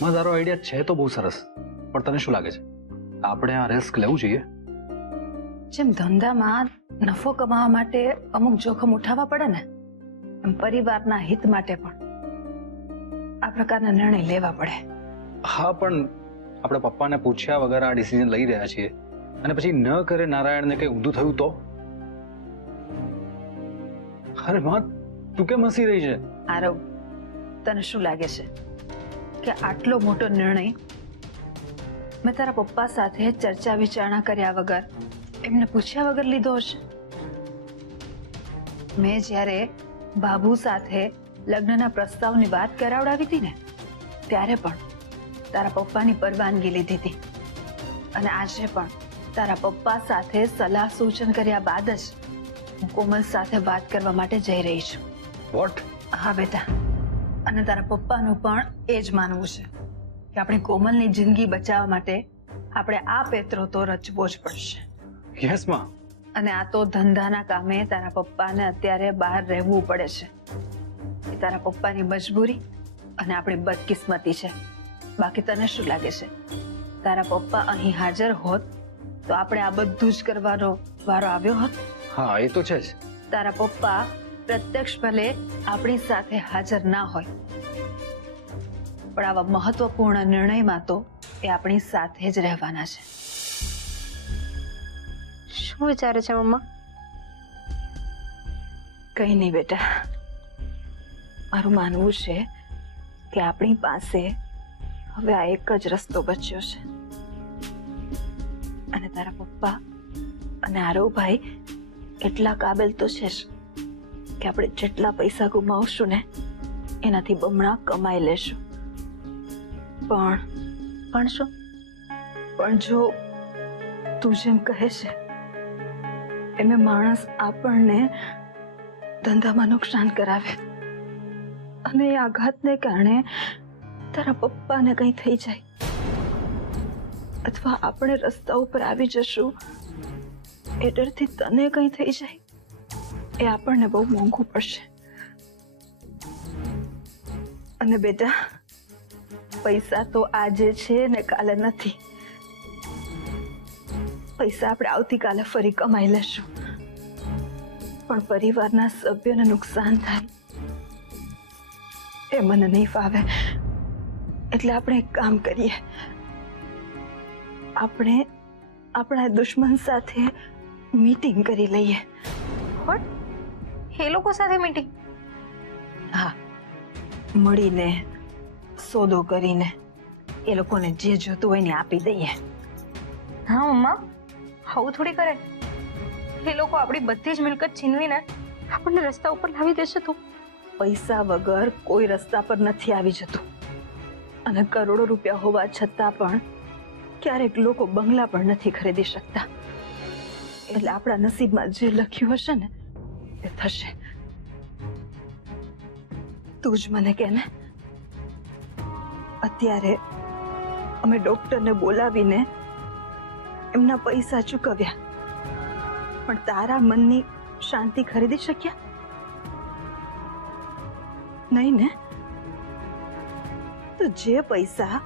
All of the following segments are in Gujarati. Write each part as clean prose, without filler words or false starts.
તારો આઈડિયા છે તો બહુ સરસ, પણ તને શું લાગે છે આપણે આ રિસ્ક લેવું જોઈએ? જેમ ધંધામાં નફો કમાવા માટે અમુક જોખમ ઉઠાવવા પડે ને, એમ પરિવારના હિત માટે પણ આ પ્રકારના નિર્ણય લેવા પડે. હા, પણ આપણે પપ્પાને પૂછ્યા વગર આ ડિસિઝન લઈ રહ્યા છીએ અને પછી ન કરે નારાયણને કઈ ઊંધું થયું તો? અરે માં, તું કેમ હસી રહી છે? આરવ, તને શું લાગે છે કે આટલો મોટો નિર્ણય મેં તારા પપ્પા સાથે ચર્ચા વિચારણા કર્યા વગર, એમને પૂછ્યા વગર લીધો હશે? મેં જ્યારે બાબુ સાથે લગ્નના પ્રસ્તાવની વાત કરાવડાવી હતી ને, ત્યારે પણ તારા પપ્પાની પરવાનગી લીધી હતી, અને આજે પણ તારા પપ્પા સાથે સલાહ સૂચન કર્યા બાદ જ હું કોમલ સાથે વાત કરવા માટે જઈ રહી છું. વોટ? હા બેટા, અને તારા પપ્પાનું પણ એ જ માનવું છે કે આપણી કોમલની જિંદગી બચાવવા માટે આપણે આ પેત્રો તો રચવો જ પડશે. યસ માં. અને આ તો ધંધાના કામે તારા પપ્પાને અત્યારે બહાર રહેવું પડે છે. એ તારા પપ્પાની મજબૂરી અને આપણી બદકિસ્મતી છે. બાકી તને શું લાગે છે, તારા પપ્પા અહીં હાજર હોત તો આપણે આ બધું જ કરવાનો વારો આવ્યો હોત? હા, એ તો છે જ. તારા પપ્પા પ્રત્યક્ષ ભલે આપણી સાથે હાજર ના હોય, પણ આવા મહત્વપૂર્ણ નિર્ણયમાં તો એ આપણી સાથે જ રહેવાના છે. શું વિચારે છે મમ્મા? કઈ નહીં બેટા, મારું માનવું છે કે આપણી પાસે હવે આ એક જ રસ્તો બચ્યો છે, અને તારા પપ્પા અને આરવભાઈ એટલા કાબેલ તો છે જ કે આપણે જેટલા પૈસા ગુમાવશું ને એનાથી બમણા કમાઈ લેશું. પણ શું? પણ જો તું જેમ કહે છે એમ માણસ આપણને ધંધામાં નુકસાન કરાવે, અને એ આઘાતને કારણે તારા પપ્પાને કંઈ થઈ જાય, અથવા આપણે રસ્તા ઉપર આવી જશું એ ડરથી તને કંઈ થઈ જાય, એ આપણને બહુ મોંઘું પડશે. અને બેટા, પૈસા તો આજે છે ને કાલે નથી. પૈસા આપણે આવતીકાલે ફરી કમાઈ લેશું, પણ પરિવારના સભ્યોને નુકસાન થાય એ મને નહીં ફાવે. એટલે આપણે એક કામ કરીએ, આપણે આપણા દુશ્મન સાથે મીટિંગ કરી લઈએ. વોટ? એ લોકો સાથે મીટિંગ? હા, મળીને સોદો કરીને એ લોકોને જે જોતું હોય ને આપી દઈએ. હા મમ્મા, આવું થોડી કરે. એ લોકો આપણી બધી જ મિલકત છીનવીને આપણને રસ્તા ઉપર લાવી દેશે તો? પૈસા વગર કોઈ રસ્તા પર નથી આવી જતું, અને કરોડો રૂપિયા હોવા છતાં પણ ક્યારેક લોકો બંગલા પણ નથી ખરીદી શકતા. એટલે આપણા નસીબમાં જે લખ્યું હશે ને એ થશે. તું જ મને કે ને, અત્યારે અમે ડોક્ટરને બોલાવીને એમના પૈસા ચૂકવ્યા, પણ તારા મનની શાંતિ ખરીદી શક્યા નહીં ને? તો જે પૈસા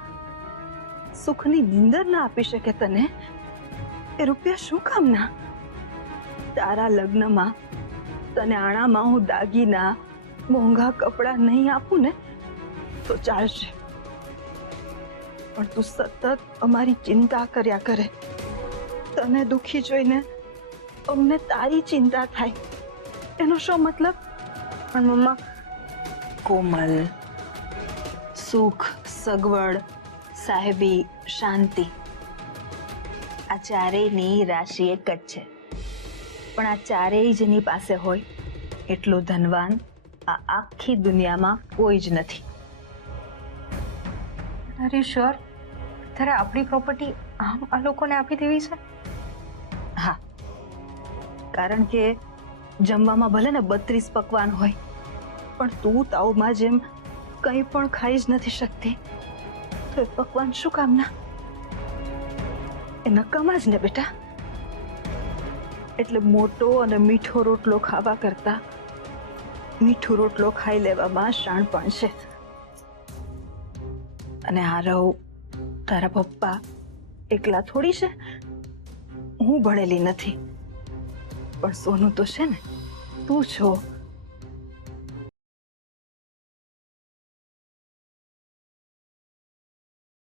સુખની નીંદર ના આપી શકે તને, એ રૂપિયા શું કામના? તારા લગ્નમાં તને આણામાં હું દાગીના, મોંઘા કપડાં નહીં આપું ને તો ચાલશે, પણ તું સતત અમારી ચિંતા કર્યા કરે. તને દુખી જોઈને અમને તારી ચિંતા થાય, એનો શું મતલબ? પણ મમ્મા, કોમલ, સુખ, સગવડ, સાહેબી, શાંતિ, આ ચારેયની રાશિ એક જ છે, પણ આ ચારેય જેની પાસે હોય એટલું ધનવાન આ આખી દુનિયામાં કોઈ જ નથી. Are you sure? તારે આપણી પ્રોપર્ટી આમ આ લોકોને આપી દેવી છે? હા, કારણ કે જમવામાં ભલે ને 32 પકવાન હોય, પણ તું તાવમાં જેમ કંઈ પણ ખાઈ જ નથી શકતી, તો એ પકવાન શું કામના? એ નકામા જ ને બેટા. એટલે મોટો અને મીઠો રોટલો ખાવા કરતા મીઠો રોટલો ખાઈ લેવામાં શાણપણ છે. અને આરવ તારા પપ્પા એકલા થોડી છે. હું ભણેલી નથી, પણ સોનું તો છે ને, તું છો,